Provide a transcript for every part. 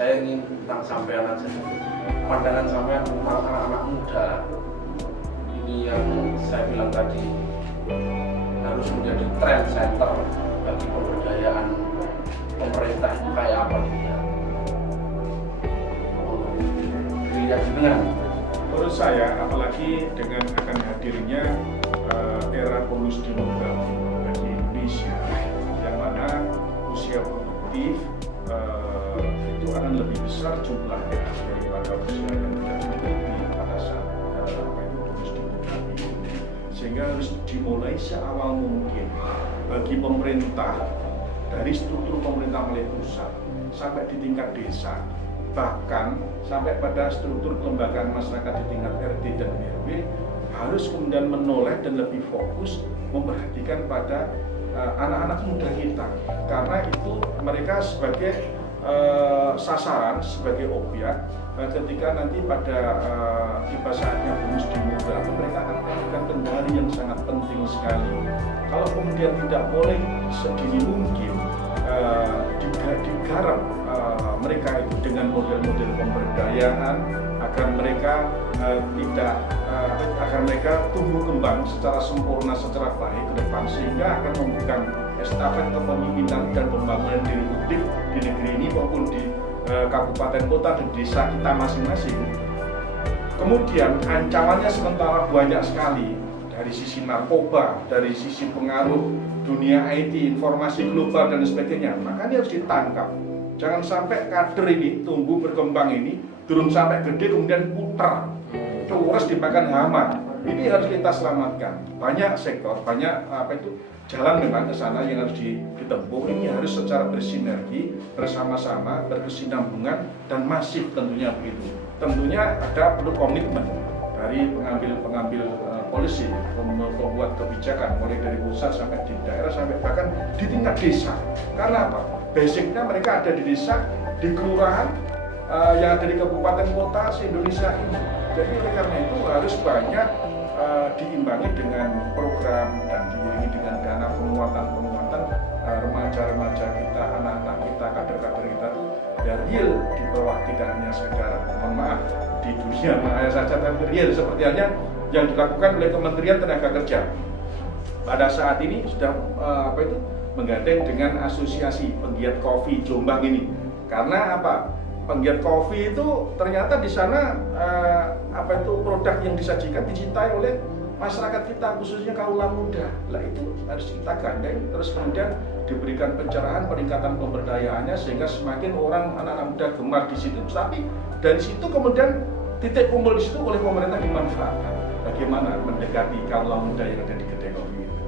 saya ingin tentang sampean aja. Pandangan sampean tentang anak-anak muda ini yang saya bilang tadi harus menjadi trend center bagi pemberdayaan pemerintah itu kayak apa dia? Dirinya dengan menurut saya, apalagi dengan akan hadirnya era bonus demografi bagi Indonesia, yang mana usia produktif itu akan lebih besar jumlahnya daripada usia yang tidak produktif pada saat bonus demografi, sehingga harus dimulai seawal mungkin bagi pemerintah, dari struktur pemerintah mulai pusat sampai di tingkat desa, bahkan sampai pada struktur kelembagaan masyarakat di tingkat RT dan RW, harus kemudian menoleh dan lebih fokus memperhatikan pada anak-anak muda kita, karena itu mereka sebagai sasaran, sebagai objek ketika nanti pada tiba saatnya bonus demografi, mereka akan memegang kendali yang sangat penting sekali. Kalau kemudian tidak boleh sedini mungkin digarap mereka itu dengan model-model pemberdayaan agar mereka agar mereka tumbuh kembang secara sempurna, secara baik ke depan, sehingga akan memberikan estafet kepemimpinan dan pembangunan diri publik di negeri ini maupun di kabupaten kota dan desa kita masing-masing. Kemudian ancamannya sementara banyak sekali, dari sisi narkoba, dari sisi pengaruh dunia IT, informasi global dan sebagainya, maka ini harus ditangkap. Jangan sampai kader ini tumbuh berkembang ini turun sampai gede kemudian putar, terus dimakan hama. Ini harus kita selamatkan. Banyak sektor, banyak jalan memang ke sana yang harus ditempuh. Ini harus secara bersinergi, bersama-sama, berkesinambungan dan masif tentunya begitu. Tentunya ada perlu komitmen dari pengambil polisi, pembuat kebijakan, mulai dari pusat sampai di daerah sampai bahkan di tingkat desa. Karena apa? Basicnya mereka ada di desa, di kelurahan, yang ada di kabupaten kota se-Indonesia ini. Jadi oleh karena itu harus banyak diimbangi dengan program dan diiringi dengan dana penguatan remaja-remaja kita, anak-anak kita, kader-kader kita itu ya real di bawah, tidak hanya sekedar mohon maaf di dunia maya saja, tapi real seperti halnya yang dilakukan oleh Kementerian Tenaga Kerja. Pada saat ini sudah menggandeng dengan Asosiasi Penggiat Kopi Jombang ini. Karena apa? Penggiat kopi itu ternyata di sana produk yang disajikan dicintai oleh masyarakat kita, khususnya kaula muda. Lah itu harus kita gandeng, terus kemudian diberikan pencerahan, peningkatan pemberdayaannya sehingga semakin orang anak-anak muda gemar di situ. Tapi dari situ kemudian titik kumpul di situ oleh pemerintah dimanfaatkan. Bagaimana mendekati kaula muda yang ada di kedai kopi itu?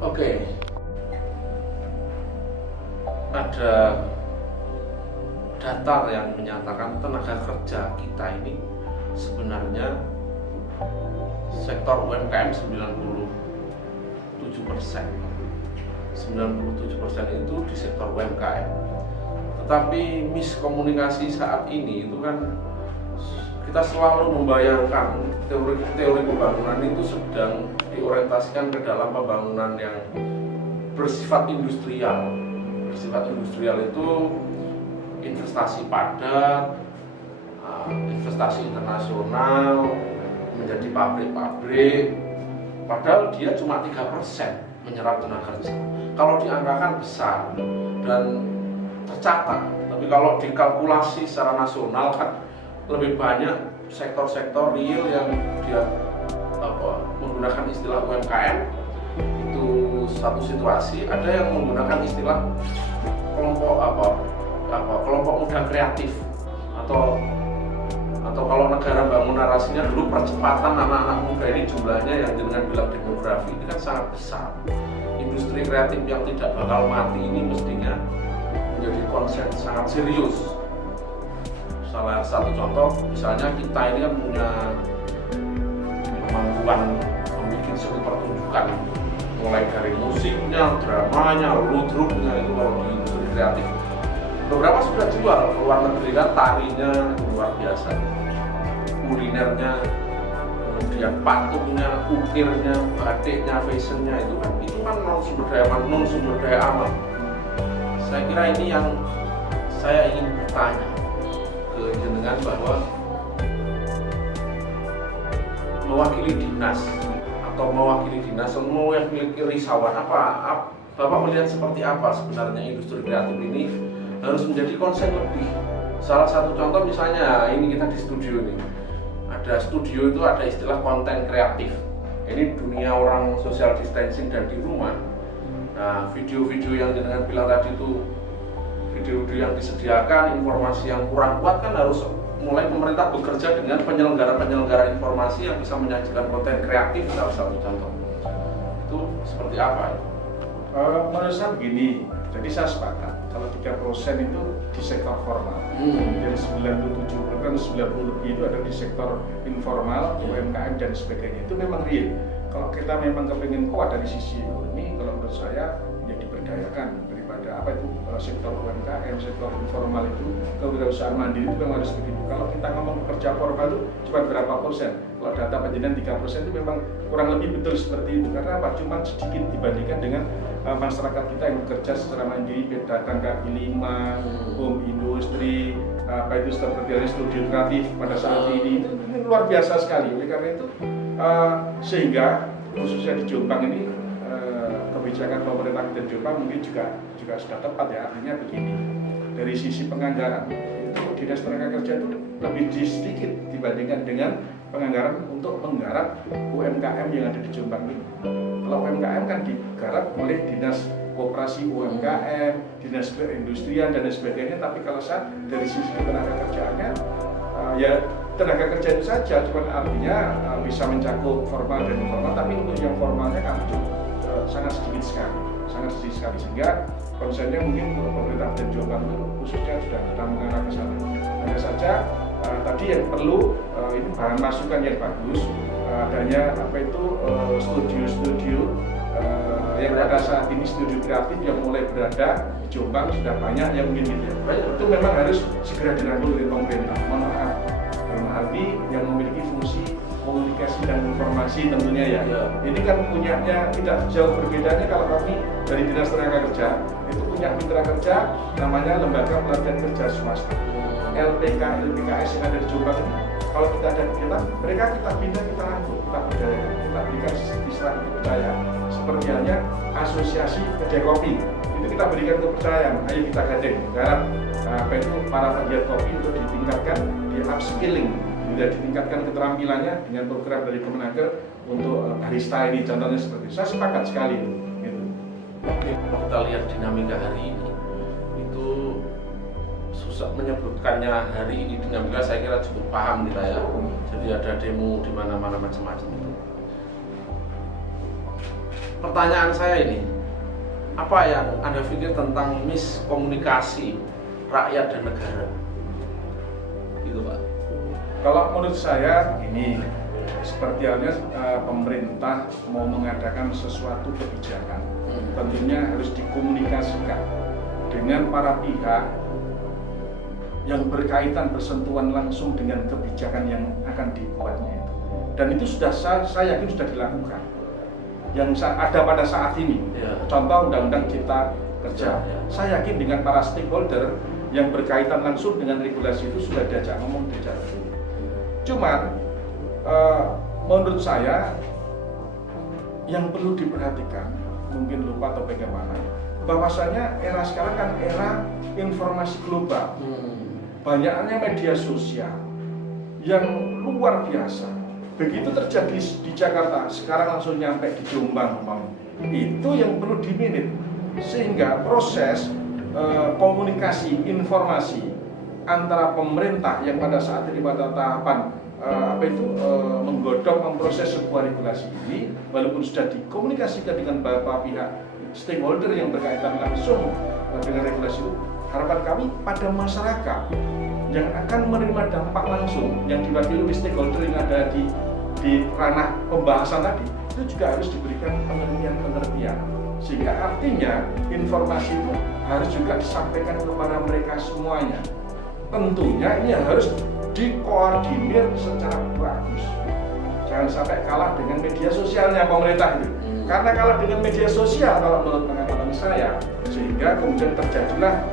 Oke. Ada data yang menyatakan tenaga kerja kita ini sebenarnya sektor UMKM 97%. 97% itu di sektor UMKM. Tetapi miskomunikasi saat ini itu kan kita selalu membayangkan teori pembangunan itu sedang diorientasikan ke dalam pembangunan yang bersifat industrial. Bersifat industrial itu investasi padat, investasi internasional, menjadi pabrik-pabrik, padahal dia cuma 3% menyerap tenaga kerja. Kalau diangkakan besar dan tercatat, tapi kalau dikalkulasi secara nasional kan lebih banyak sektor-sektor real yang dia menggunakan istilah UMKM. Itu satu situasi. Ada yang menggunakan istilah kelompok muda kreatif, atau kalau negara bangun narasinya dulu percepatan anak-anak muda ini jumlahnya yang dengan bilang demografi ini kan sangat besar. Industri kreatif yang tidak bakal mati ini mestinya menjadi konsep sangat serius. Salah satu contoh misalnya kita ini kan punya kemampuan membuat seni pertunjukan, mulai dari musiknya, dramanya, ludruknya, itu kalau di industri kreatif beberapa sudah jual ke luar negeri kan, tarinya luar biasa, kulinernya, kemudian patungnya, ukirnya, batiknya, fashionnya itu kan non sumber daya alam. Saya kira ini yang saya ingin bertanya, dengan bahwa mewakili dinas atau mewakili risauan Bapak melihat seperti apa sebenarnya industri kreatif ini harus menjadi konsen lebih. Salah satu contoh misalnya ini kita di studio ini. Ada studio itu ada istilah konten kreatif. Ini dunia orang social distancing dan di rumah. Nah, video-video yang dengan bilang tadi itu video-video yang disediakan, informasi yang kurang kuat kan harus mulai pemerintah bekerja dengan penyelenggara informasi yang bisa menyajikan konten kreatif, salah satu contoh. Itu seperti apa? Menurut saya begini, jadi saya sepakat kalau 3% itu di sektor formal, kemudian 90 lebih itu ada di sektor informal, UMKM dan sebagainya. Itu memang real. Kalau kita memang kepingin kuat dari sisi ekonomi, kalau menurut saya ya diberdayakan daripada sektor UMKM, sektor informal itu kewirausahaan mandiri itu memang harus begitu. Kalau kita ngomong pekerja formal itu cuma berapa persen? Kalau data penjelasan 3% itu memang kurang lebih betul seperti itu. Karena apa? Cuma sedikit dibandingkan dengan masyarakat kita yang bekerja secara mandiri, pedagang kaki lima, home industri, seperti studio kreatif pada saat ini itu luar biasa sekali. Oleh karena itu sehingga khususnya di Jombang ini kebijakan pemerintah di Jombang mungkin juga sudah tepat ya. Artinya begini, dari sisi penganggaran itu dinas tenaga kerja itu lebih sedikit dibandingkan dengan penganggaran untuk menggarap UMKM yang ada di Jombang ini. Kalau UMKM kan digarap oleh dinas koperasi UMKM, dinas perindustrian dan sebagainya. Tapi kalau saya dari sisi tenaga kerjaannya ya tenaga kerja itu saja, cuma artinya bisa mencakup formal dan informal, tapi untuk yang formalnya kan sangat sedikit sekali, sehingga konsennya mungkin untuk pemerintah dan Jombang itu khususnya sudah mengarah ke sana. Hanya saja tadi yang perlu ini bahan masukan yang bagus, adanya studio-studio yang pada saat ini studio kreatif yang mulai berada di Jombang sudah banyak yang mungkin gitu ya. Itu memang harus segera dirangkul oleh pemerintah. Mohon maaf, dalam arti yang memiliki fungsi komunikasi dan informasi tentunya ya. Ini kan punyanya tidak jauh berbedanya kalau kami dari Dinas Tenaga Kerja itu punya mitra kerja namanya Lembaga Pelatihan Kerja Swasta. LPKS yang ada di Jombang ini, kalau kita ada kegiatan, mereka kita pindah, kita rangkul, kita berdayakan, kita berikan istilah kepercayaan. Seperti halnya asosiasi kedai kopi, itu kita berikan kepercayaan, ayo kita gandeng, garap para pegiat kopi untuk ditingkatkan, di upskilling, juga ditingkatkan keterampilannya dengan program dari Kemenaker untuk barista ini, contohnya seperti itu. Saya sepakat sekali gitu. Oke, kalau kita lihat dinamika hari ini, itu susah menyebutkannya hari ini dinamika, saya kira cukup paham kita ya. Jadi ada demo di mana-mana macam-macam itu. Pertanyaan saya ini, apa yang Anda pikir tentang miskomunikasi rakyat dan negara? Gitu Pak. Kalau menurut saya ini seperti halnya pemerintah mau mengadakan sesuatu kebijakan, tentunya harus dikomunikasikan dengan para pihak yang berkaitan bersentuhan langsung dengan kebijakan yang akan dibuatnya itu. Dan itu sudah saya yakin sudah dilakukan. Yang ada pada saat ini, contoh Undang-Undang Cipta Kerja. Saya yakin dengan para stakeholder yang berkaitan langsung dengan regulasi itu sudah diajak ngomong, diajak. Cuman menurut saya yang perlu diperhatikan, mungkin lupa atau bagaimana, bahwasanya era sekarang kan era informasi global. Banyaknya media sosial yang luar biasa. Begitu terjadi di Jakarta, sekarang langsung nyampe di Jombang, itu yang perlu diminit, sehingga proses komunikasi informasi antara pemerintah yang pada saat ini pada tahapan menggodok memproses sebuah regulasi ini, walaupun sudah dikomunikasikan dengan beberapa pihak stakeholder yang berkaitan langsung dengan regulasi itu, harapan kami pada masyarakat yang akan menerima dampak langsung yang diwakili oleh stakeholder yang ada di ranah pembahasan tadi, itu juga harus diberikan pengertian, sehingga artinya informasi itu harus juga disampaikan kepada mereka semuanya. Tentunya ini harus dikoordinir secara bagus, jangan sampai kalah dengan media sosialnya pemerintah itu. Karena kalah dengan media sosial kalau menurut pengalaman saya, sehingga kemudian terjadilah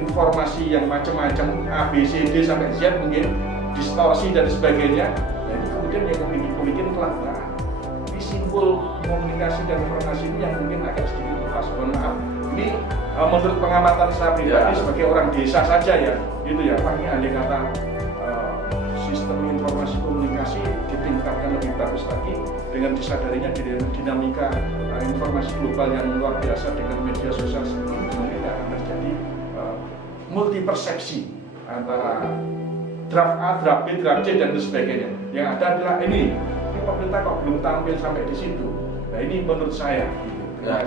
informasi yang macam-macam A, B, C, D sampai Z mungkin distorsi dan sebagainya. Nah itu kemudian yang bikin kelangkaan. Ini simbol komunikasi dan informasi ini yang mungkin agak sedikit lepas. Mohon maaf. Ini menurut pengamatan saya pribadi sebagai orang desa saja ya, gitu ya. Pak, ini andai kata sistem informasi komunikasi ditingkatkan lebih bagus lagi dengan disadarinya dinamika informasi global yang luar biasa dengan media sosial seperti ini, mungkin akan terjadi multi persepsi antara draft A, draft B, draft C dan sebagainya. Yang ada adalah ini pemerintah kok belum tampil sampai di situ. Nah ini menurut saya. Ya,